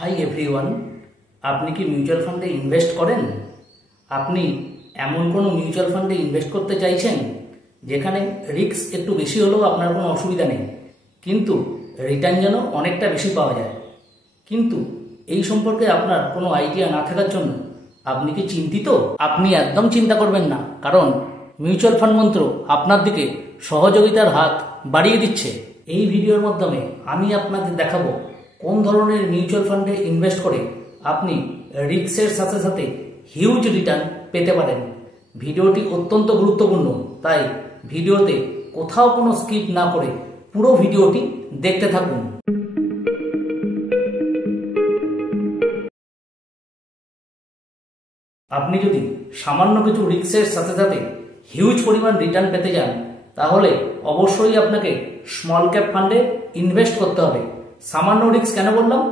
Hi everyone, আপনি কি mutual ফান্ডে ইনভেস্ট করেন? আপনি এমন কোনো মিউচুয়াল ফান্ডে ইনভেস্ট করতে চাইছেন যেখানে রিস্ক একটু বেশি হলেও আপনার কোনো অসুবিধা নেই, কিন্তু রিটার্ন যেন অনেকটা বেশি পাওয়া যায়। কিন্তু এই সম্পর্কে আপনার কোনো আইডিয়া না থাকার জন্য আপনি কি চিন্তিত? আপনি একদম চিন্তা করবেন না, কারণ মিউচুয়াল ফান্ড মন্ত্র আপনার দিকে সহযোগিতার হাত বাড়িয়ে দিচ্ছে। এই ভিডিওর মাধ্যমে আমি আপনাদের দেখাবো কোন ধরনের মিউচুয়াল ফান্ডে ইনভেস্ট করে আপনি রিস্কের সাথে সাথে হিউজ রিটার্ন পেতে পারেন। ভিডিওটি অত্যন্ত গুরুত্বপূর্ণ, তাই ভিডিওতে কোথাও কোনো স্কিপ না করে পুরো ভিডিওটি দেখতে থাকুন। আপনি যদি সামান্য কিছু রিস্কের সাথে সাথে হিউজ পরিমাণ রিটার্ন পেতে চান, তাহলে অবশ্যই আপনাকে স্মল ক্যাপ ফান্ডে ইনভেস্ট করতে হবে। সামান্য রিস্ক কেন বললাম?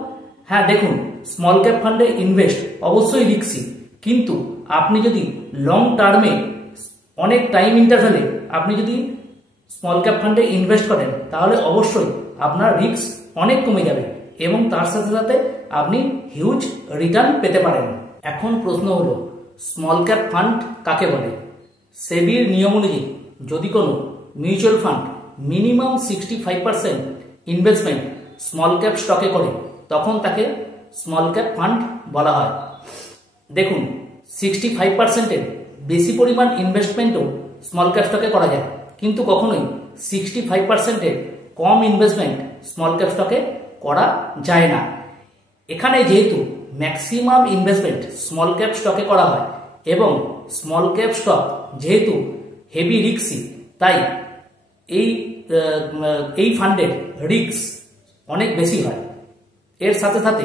হ্যাঁ, দেখুন, স্মল ক্যাপ ফান্ডে ইনভেস্ট অবশ্যই রিস্কি, কিন্তু আপনি যদি লং টার্মে অনেক টাইম ইন্টারভ্যালে আপনি যদি স্মল ক্যাপ ফান্ডে ইনভেস্ট করেন, তাহলে অবশ্যই আপনার রিস্ক অনেক কমে যাবে এবং তার সাথে সাথে আপনি হিউজ রিটার্ন পেতে পারেন। এখন প্রশ্ন হলো, স্মল ক্যাপ ফান্ড কাকে বলে? সেবির নিয়ম অনুযায়ী যদি কোনো mutual fund minimum 65% investment small cap স্টকে করে, তখন তাকে স্মল ক্যাপ ফান্ড বলা হয়। দেখুন, 65%-এর বেশি পরিমাণ ইনভেস্টমেন্টও স্মল ক্যাপ স্টকে করা যায়, কিন্তু কখনোই 65%-এর কম ইনভেস্টমেন্ট স্মল ক্যাপ স্টকে করা যায় না। এখানে যেহেতু ম্যাক্সিমাম ইনভেস্টমেন্ট স্মল ক্যাপ স্টকে করা হয় এবং স্মল ক্যাপ স্টক যেহেতু হেভি রিস্কি, তাই এই ফান্ডের রিস্ক অনেক বেশি হয়। এর সাথে সাথে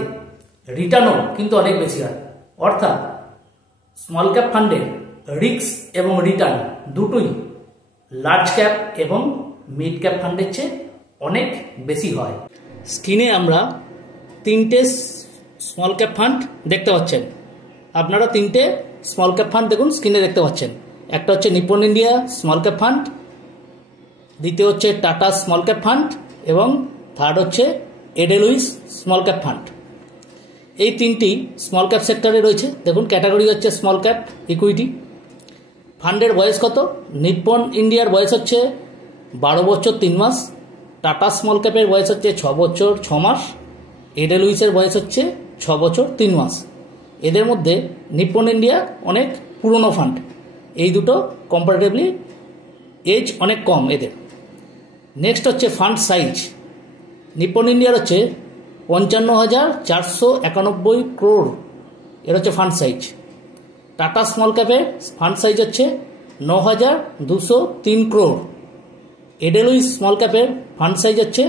রিটার্নও কিন্তু অনেক বেশি হয়। অর্থাৎ স্মল ক্যাপ ফান্ডের রিস্ক এবং রিটার্ন দুটোই লার্জ ক্যাপ এবং মিড ক্যাপ ফান্ডের চেয়ে অনেক বেশি হয়। স্ক্রিনে আমরা তিনটে স্মল ক্যাপ ফান্ড দেখতে পাচ্ছেন। আপনারা তিনটে স্মল ক্যাপ ফান্ড দেখুন, স্ক্রিনে দেখতে পাচ্ছেন। একটা হচ্ছে Nippon India small cap fund, দ্বিতীয় হচ্ছে টাটা স্মল ক্যাপ ফান্ড এবং থার্ড হচ্ছে এডেলউইস স্মল ক্যাপ ফান্ড। এই তিনটি স্মল ক্যাপ সেক্টরে রয়েছে। দেখুন, ক্যাটাগরি হচ্ছে স্মল ক্যাপ ইকুইটি। ফান্ডের বয়স কত? নিপ্পন ইন্ডিয়ার বয়স হচ্ছে 12 বছর 3 মাস, টাটা স্মল ক্যাপের বয়স হচ্ছে 6 বছর 6 মাস, এডেলউইসের বয়স হচ্ছে 6 বছর 3 মাস। এদের মধ্যে নিপ্পন ইন্ডিয়া অনেক পুরনো ফান্ড, এই দুটো কম্পারেটিভলি এজ অনেক কম এদের। নেক্সট হচ্ছে ফান্ড সাইজ। নিপ্পন ইন্ডিয়ার হচ্ছে 55,491 crore, এর হচ্ছে ফান্ড সাইজ। টাটা স্মল ক্যাপের ফান্ড সাইজ হচ্ছে 9,203 crore। এডেলউইস স্মল ক্যাপের ফান্ড সাইজ হচ্ছে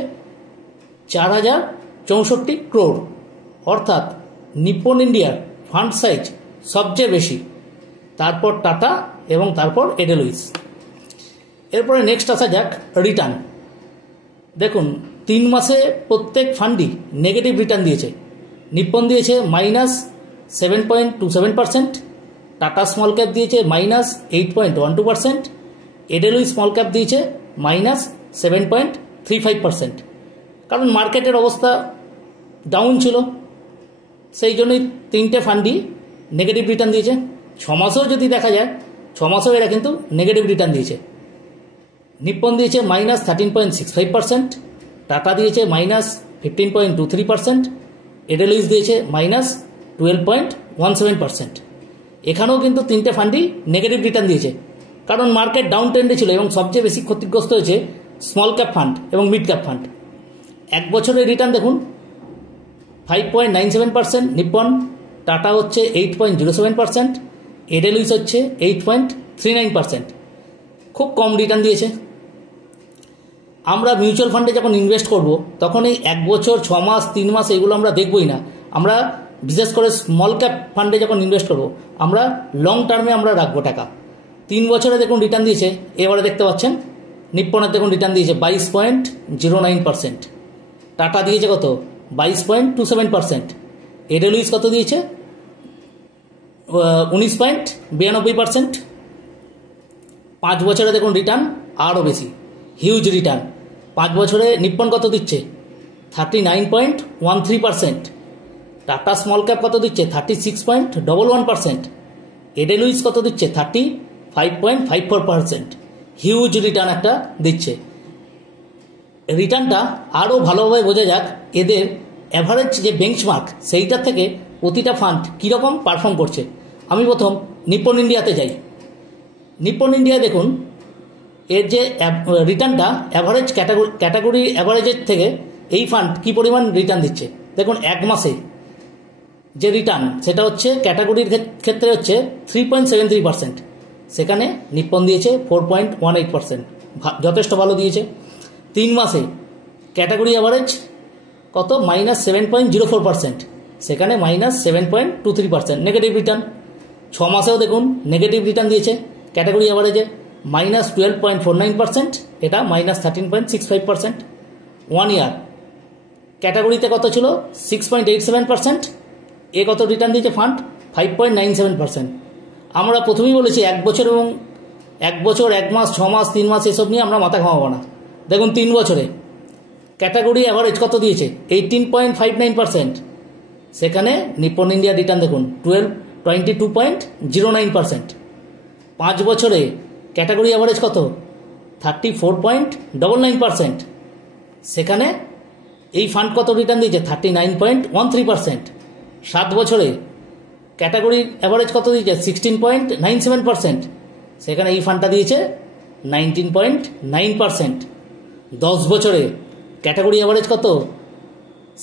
4,064 crore। অর্থাৎ নিপ্পন ইন্ডিয়ার ফান্ড সাইজ সবচেয়ে বেশি, তারপর টাটা এবং তারপর এডেলউইস। এরপরে নেক্সট আসা যাক রিটার্ন। দেখুন, 3 মাসে প্রত্যেক ফান্ডই নেগেটিভ রিটার্ন দিয়েছে। নিপ্পন দিয়েছে -7.27%, টাটা স্মল ক্যাপ দিয়েছে -8.12%, এডেলউইস স্মল ক্যাপ দিয়েছে -7.35%। কারণ মার্কেটের অবস্থা ডাউন ছিল, সেই জন্যই তিনটে ফান্ডই নেগেটিভ রিটার্ন দিয়েছে। 6 মাসেও যদি দেখা যায়, 6 মাসেও এরা কিন্তু নেগেটিভ রিটার্ন দিয়েছে। নিপ্পন দিয়েছে -13.65%, টাটা দিয়েছে -15.23%, এডেলউইস দিয়েছে -12.17%। এখানেও কিন্তু তিনটে ফান্ডই নেগেটিভ রিটার্ন দিয়েছে, কারণ মার্কেট ডাউন ট্রেন্ডে ছিল এবং সবচেয়ে বেশি ক্ষতিগ্রস্ত হয়েছে স্মল ক্যাপ ফান্ড এবং মিড ক্যাপ ফান্ড। 1 বছরের রিটার্ন দেখুন, 5.97% নিপ্পন, টাটা হচ্ছে 8.07%, এডেলউইস হচ্ছে 8.39%। খুব কম রিটার্ন দিয়েছে। আমরা মিউচুয়াল ফান্ডে যখন ইনভেস্ট করব, তখন এই 1 বছর 6 মাস 3 মাস এগুলো আমরা দেখবই না। আমরা বিশেষ করে স্মল ক্যাপ ফান্ডে যখন ইনভেস্ট করব, আমরা লং টার্মে আমরা রাখবো টাকা। 3 বছরে দেখুন রিটার্ন দিয়েছে। এবারে দেখতে পাচ্ছেন নিপ্পনের দেখুন রিটার্ন দিয়েছে 22.09%, টাটা দিয়েছে কত? 22.27%, এডেলউইস কত দিয়েছে? 19.92%। 5 বছরে দেখুন রিটার্ন আরও বেশি, হিউজ রিটার্ন। 5 বছরে নিপ্পন কত দিচ্ছে? 39.13%, টাটা স্মল ক্যাপ কত দিচ্ছে 36.11%, এডেলুইস কত দিচ্ছে 35.54%। হিউজ রিটার্ন একটা দিচ্ছে। রিটার্নটা আরও ভালোভাবে বোঝা যাক এদের অ্যাভারেজ যে বেঞ্চমার্ক সেইটার থেকে প্রতিটা ফান্ড কীরকম পারফর্ম করছে। আমি প্রথম নিপ্পন ইন্ডিয়াতে যাই। নিপ্পন ইন্ডিয়া দেখুন এর যে রিটার্নটা অ্যাভারেজ ক্যাটাগরি অ্যাভারেজের থেকে এই ফান্ড কী পরিমাণ রিটার্ন দিচ্ছে দেখুন। এক মাসে যে রিটার্ন সেটা হচ্ছে ক্যাটাগরির ক্ষেত্রে হচ্ছে 3.73%, সেখানে নিপ্পন দিয়েছে 4.18%, যথেষ্ট ভালো দিয়েছে। 3 মাসে ক্যাটাগরি অ্যাভারেজ কত -7.04%, সেখানে -7.23% নেগেটিভ রিটার্ন। 6 মাসেও দেখুন নেগেটিভ রিটার্ন দিয়েছে ক্যাটাগরি অ্যাভারেজে -12.49%, এটা -13.65%। 1 ইয়ার ক্যাটাগরিতে কত ছিল 6.87%, এ কত রিটার্ন দিয়েছে ফান্ড 5.97%। আমরা প্রথমেই বলেছি 1 বছর এবং 1 বছর 1 মাস 6 মাস 3 মাস এসব নিয়ে আমরা মাথা ঘামাবো না। দেখুন 3 বছরে ক্যাটাগরি অ্যাভারেজ কত দিয়েছে 18.59%, সেখানে নিপ্পন ইন্ডিয়া রিটার্ন দেখুন 22.09%। 5 বছরে ক্যাটাগরি অ্যাভারেজ কত 34.99%, সেখানে এই ফান্ড কত রিটার্ন দিয়েছে 39.13%। 7 বছরে ক্যাটাগরি অ্যাভারেজ কত দিয়েছে 16.97%, সেখানে এই ফান্ডটা দিয়েছে 19.9%। 10 বছরে ক্যাটাগরি অ্যাভারেজ কত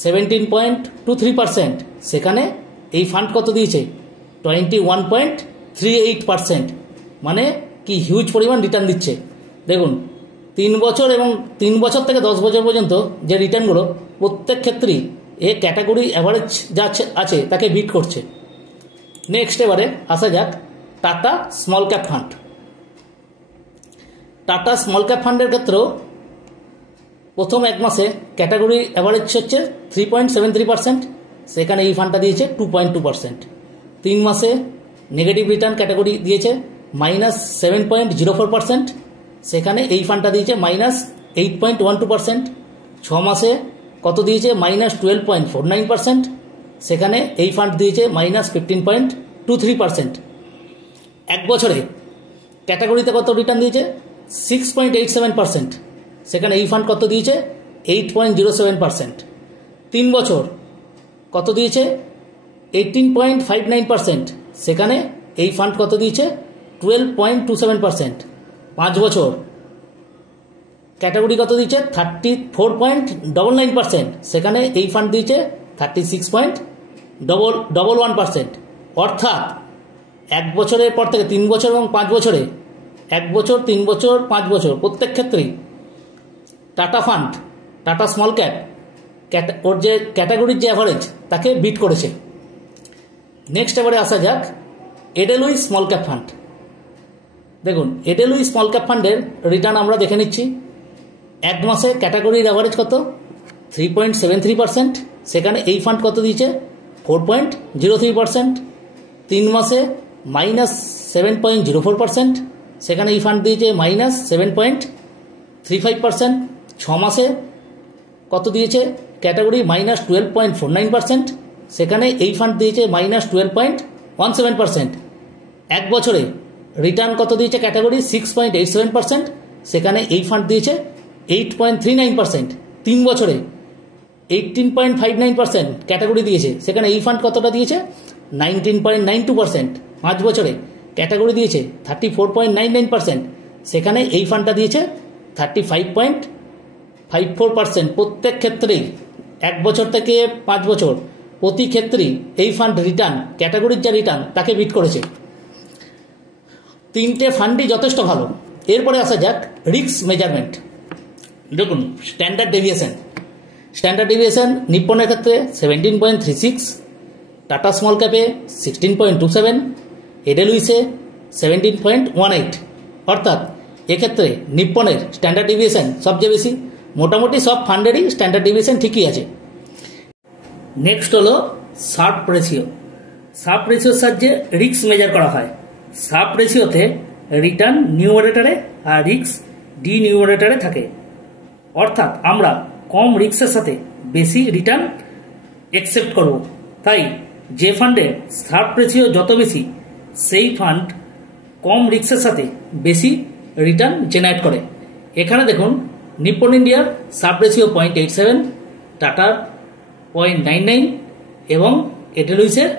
17.23%, সেখানে এই ফান্ড কত দিয়েছে 21.38%। মানে কি হিউজ পরিমাণ রিটার্ন দিচ্ছে। দেখুন 3 বছর এবং 3 বছর থেকে 10 বছর পর্যন্ত যে রিটার্নগুলো প্রত্যেক ক্ষেত্রেই এ ক্যাটাগরি অ্যাভারেজ যা আছে তাকে বিট করছে। নেক্সট এবারে আসা যাক tata small cap fund. Tata small cap ফান্ডের ক্ষেত্রেও প্রথম 1 মাসে ক্যাটাগরি অ্যাভারেজ হচ্ছে 3.73%, সেখানে এই ফান্ডটা দিয়েছে 2.2%। 3 মাসে নেগেটিভ রিটার্ন ক্যাটাগরি দিয়েছে -7.04%, সেখানে এই ফান্ডটা দিয়েছে -8.12%। 6 মাসে কত দিয়েছে -12.49%, সেখানে এই ফান্ড দিয়েছে -15.23%। 1 বছরে ক্যাটাগরিতে কত রিটার্ন দিয়েছে 6.87%, সেখানে এই ফান্ড কত দিয়েছে 8.07%। 3 বছর কত দিয়েছে 18.59%, সেখানে এই ফান্ড কত দিয়েছে 12.27%। 5 বছর ক্যাটাগরি কত দিয়েছে 34.99%, সেখানে এই ফান্ড দিয়েছে 36.11%। অর্থাৎ 1 বছরের পর থেকে 3 বছর এবং 5 বছরে 1 বছর 3 বছর 5 বছর প্রত্যেক ক্ষেত্রেই Tata fund Tata small cap ওর যে ক্যাটাগরির যে অ্যাভারেজ তাকে বিট করেছে। নেক্সট এবারে আসা যাক এডেলুইস স্মল ক্যাপ ফান্ড। দেখুন এডেলুইস স্মল ক্যাপ ফান্ডের রিটার্ন আমরা দেখে নিচ্ছি। 1 মাসে ক্যাটাগরির অ্যাভারেজ কত 3.73%, সেখানে এই ফান্ড কত দিয়েছে 4.03%। 3 মাসে -7.04%, সেখানে এই ফান্ড দিয়েছে -7.35%। 6 মাসে কত দিয়েছে ক্যাটাগরি -12.49%, সেখানে এই ফান্ড দিয়েছে -12.17%। 1 বছরে রিটার্ন কত দিয়েছে ক্যাটাগরি 6.87%, সেখানে এই ফান্ড দিয়েছে 8.39%। 3 বছরে 18.59% ক্যাটাগরি দিয়েছে, সেখানে এই ফান্ড কতটা দিয়েছে 19.92%। 5 বছরে ক্যাটাগরি দিয়েছে 34.99%, সেখানে এই ফান্ডটা দিয়েছে 35.54%। প্রত্যেক ক্ষেত্রেই 1 বছর থেকে 5 বছর প্রতি ক্ষেত্রেই এই ফান্ড রিটার্ন ক্যাটাগরির যা রিটার্ন তাকে বিট করেছে। 3টে ফান্ডই যথেষ্ট ভালো। এরপরে আসা যাক রিস্ক মেজারমেন্ট। দেখুন স্ট্যান্ডার্ড ডেভিয়েশন নিপ্পনের ক্ষেত্রে 17.36, টাটা স্মল ক্যাপে 16.27, এডেলুইসে 17.18। অর্থাৎ এক্ষেত্রে নিপ্পনের স্ট্যান্ডার্ড ডেভিয়েশন সবচেয়ে বেশি। মোটামুটি সব ফান্ডেরই স্ট্যান্ডার্ড ডেভিয়েশন ঠিকই আছে। নেক্সট হলো শার্প রেশিও। শার্প রেশিওর সাহায্যে রিস্ক মেজার করা হয়। শার্প রেশিওতে রিটার্ন নিউমারেটরে আর রিস্ক ডিনিউমারেটরে থাকে। অর্থাৎ আমরা কম রিস্কের সাথে বেশি রিটার্ন অ্যাকসেপ্ট করব। তাই যে ফান্ডে সার্ভ রেশিও যত বেশি সেই ফান্ড কম রিস্কের সাথে বেশি রিটার্ন জেনারেট করে। এখানে দেখুন নিপ্পন ইন্ডিয়ার সার্ভ রেশিও 0.87, টাটার 0.99 এবং এডেলউইসের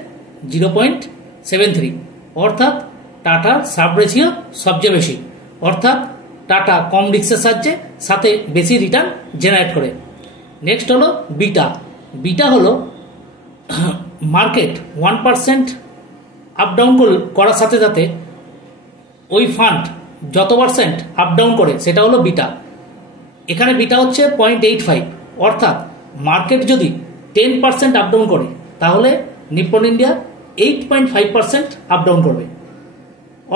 0.73, অর্থাৎ টাটার সার্ভ রেশিও সবচেয়ে বেশি, অর্থাৎ টাটা কম রিস্কের সাথে বেশি রিটার্ন জেনারেট করে। নেক্সট হলো বিটা। বিটা হলো মার্কেট 1% আপ ডাউন করার সাথে সাথে ওই ফান্ড যত পার্সেন্ট আপ ডাউন করে সেটা হলো বিটা। এখানে বিটা হচ্ছে 0.85, অর্থাৎ মার্কেট যদি 10% আপ ডাউন করে তাহলে নিপ্পন ইন্ডিয়া 8.5% আপ ডাউন করবে,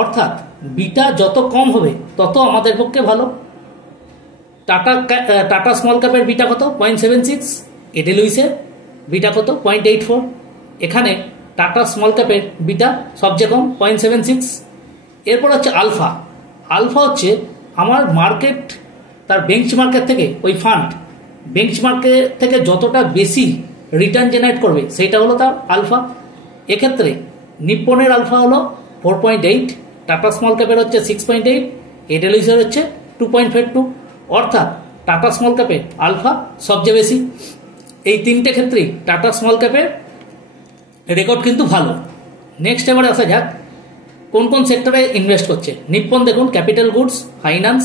অর্থাৎ বিটা যত কম হবে তত আমাদের পক্ষে ভালো। টাটা স্মল ক্যাপের বিটা কত? 0.76, এডেলউইসের বিটা কত? 0.84। এখানে টাটা স্মল ক্যাপের বিটা সবচেয়ে কম 0.76। এরপর হচ্ছে আলফা। আলফা হচ্ছে আমার মার্কেট তার বেঞ্চমার্কের থেকে ওই ফান্ড বেঞ্চমার্কের থেকে যতটা বেশি রিটার্ন জেনারেট করবে সেইটা হলো তার আলফা। এক্ষেত্রে নিপ্পনের আলফা হলো 4.8, টাটা স্মল ক্যাপের হচ্ছে 6.8, এডেলউইসের হচ্ছে 2.52, অর্থাৎ টাটা স্মল ক্যাপের আলফা সবচেয়ে বেশি। এই তিনটে ক্ষেত্রেই টাটা স্মল ক্যাপের রেকর্ড কিন্তু ভালো। নেক্সট এবারে আসা যাক কোন কোন সেক্টরে ইনভেস্ট করছে। নিপ্পন দেখুন ক্যাপিটাল গুডস, ফাইন্যান্স,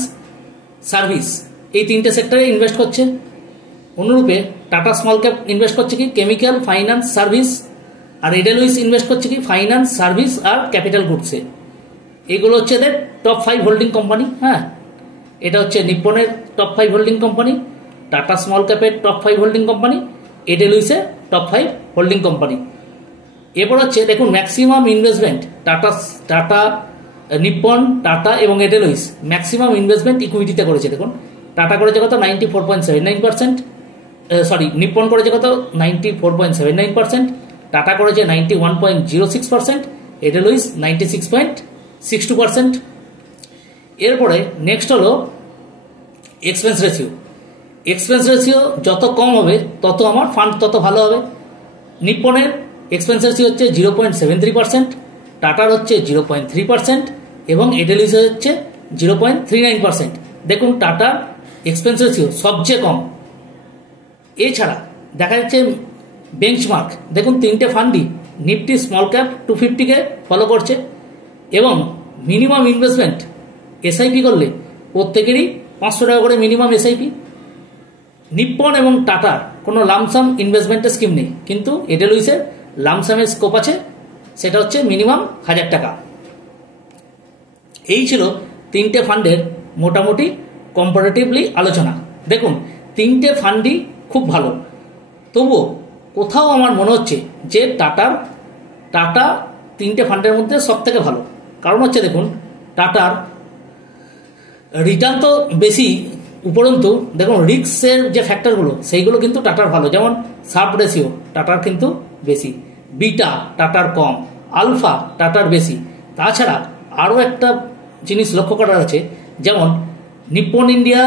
সার্ভিস এই তিনটে সেক্টরে ইনভেস্ট করছে। অনুরূপে টাটা স্মল ক্যাপ ইনভেস্ট করছে কি কেমিক্যাল, ফাইন্যান্স, সার্ভিস, আর এডেলউইস ইনভেস্ট করছে কি ফাইন্যান্স, সার্ভিস আর ক্যাপিটাল গুডসে। এগুলো হচ্ছে এদের টপ 5 হোল্ডিং কোম্পানি। হ্যাঁ, এটা হচ্ছে নিপ্পনের top 5 holding company, Tata small ক্যাপের টপ 5 হোল্ডিং কোম্পানি, এডেলউইসের টপ 5 হোল্ডিং কোম্পানি। এরপর হচ্ছে দেখুন maximum investment Tata, Nippon, Tata এবং এডেলউইস ম্যাক্সিমাম ইনভেস্টমেন্ট ইকুইটিতে করেছে। দেখুন টাটা করেছে কত? 94.79%, সরি নিপ্পন করেছে কত? 94.79%, টাটা করেছে 91.06%, এডেলউইস 96.62%। এরপরে নেক্সট হলো এক্সপেন্স রেশিও। এক্সপেন্স রেশিও যত কম হবে তত আমার ফান্ড তত ভালো হবে। নিপ্পনের এক্সপেন্স রেশিও হচ্ছে 0.73%, টাটার হচ্ছে 0.3% এবং এডেলউইসের হচ্ছে 0.39%। দেখুন টাটার এক্সপেন্স রেশিও সবচেয়ে কম। এছাড়া দেখা যাচ্ছে বেঞ্চমার্ক, দেখুন তিনটে ফান্ডই নিফটি স্মল ক্যাপ 250-কে ফলো করছে এবং মিনিমাম ইনভেস্টমেন্ট এসআইপি করলে প্রত্যেকেরই 500 টাকা করে মিনিমাম এসআইপি। নিপ্পন এবং টাটার কোনো লামসাম ইনভেস্টমেন্টের স্কিম নেই, কিন্তু এডেলউইসের লামসামের স্কোপ আছে, সেটা হচ্ছে মিনিমাম 1000 টাকা। এই ছিল তিনটে ফান্ডের মোটামুটি কম্পারেটিভলি আলোচনা। দেখুন তিনটে ফান্ডই খুব ভালো, তবুও কোথাও আমার মনে হচ্ছে যে টাটা তিনটে ফান্ডের মধ্যে সব থেকে ভালো। কারণ হচ্ছে দেখুন টাটার রিটার্ন তো বেশি, উপরন্তু দেখুন রিস্কের যে ফ্যাক্টরগুলো সেইগুলো কিন্তু টাটার ভালো, যেমন সার্ভ রেশিও টাটার কিন্তু বেশি, বিটা টাটার কম, আলফা টাটার বেশি। তাছাড়া আরও একটা জিনিস লক্ষ্য করার আছে, যেমন নিপ্পন ইন্ডিয়া,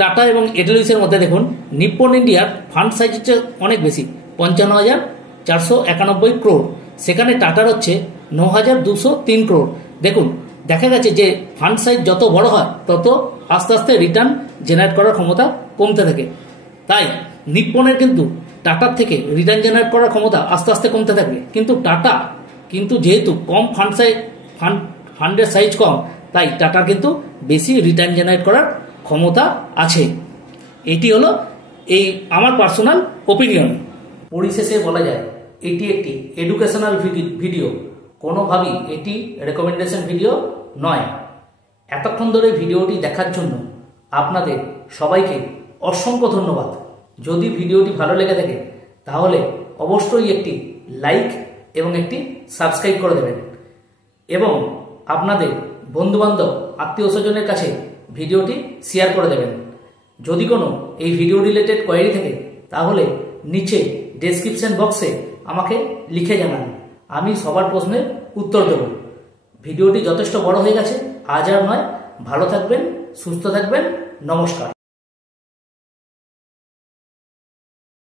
টাটা এবং এডেলউইসের মধ্যে দেখুন নিপ্পন ইন্ডিয়ার ফান্ড সাইজ হচ্ছে অনেক বেশি, 55,491 crore, সেখানে টাটার হচ্ছে 9,203 crore। দেখুন দেখা গেছে যে ফান্ড সাইজ যত বড় হয় তত আস্তে আস্তে রিটার্ন জেনারেট করার ক্ষমতা কমতে থাকে। তাই নিপ্পনের কিন্তু টাটার থেকে রিটার্ন জেনারেট করার ক্ষমতা আস্তে আস্তে কমতে থাকবে, কিন্তু টাটা যেহেতু কম ফান্ডের সাইজ কম, তাই টাটার কিন্তু বেশি রিটার্ন জেনারেট করার ক্ষমতা আছে। এটি হলো এই আমার পার্সোনাল ওপিনিয়ন। পরিশেষে বলা যায় এটি একটি এডুকেশনাল ভিডিও, কোনোভাবেই এটি রেকমেন্ডেশন ভিডিও নয়। এতক্ষণ ধরে ভিডিওটি দেখার জন্য আপনাদের সবাইকে অসংখ্য ধন্যবাদ। যদি ভিডিওটি ভালো লেগে থাকে তাহলে অবশ্যই একটি লাইক এবং একটি সাবস্ক্রাইব করে দেবেন এবং আপনাদের বন্ধুবান্ধব আত্মীয় স্বজনের কাছে ভিডিওটি শেয়ার করে দেবেন। যদি কোনো এই ভিডিও রিলেটেড কোয়েরি থাকে তাহলে নিচে ডেসক্রিপশন বক্সে আমাকে লিখে জানান, আমি সবার প্রশ্নের উত্তর দেব। ভিডিওটি যথেষ্ট বড় হয়ে গেছে, আজ আর নয়। ভালো থাকবেন, সুস্থ থাকবেন, নমস্কার।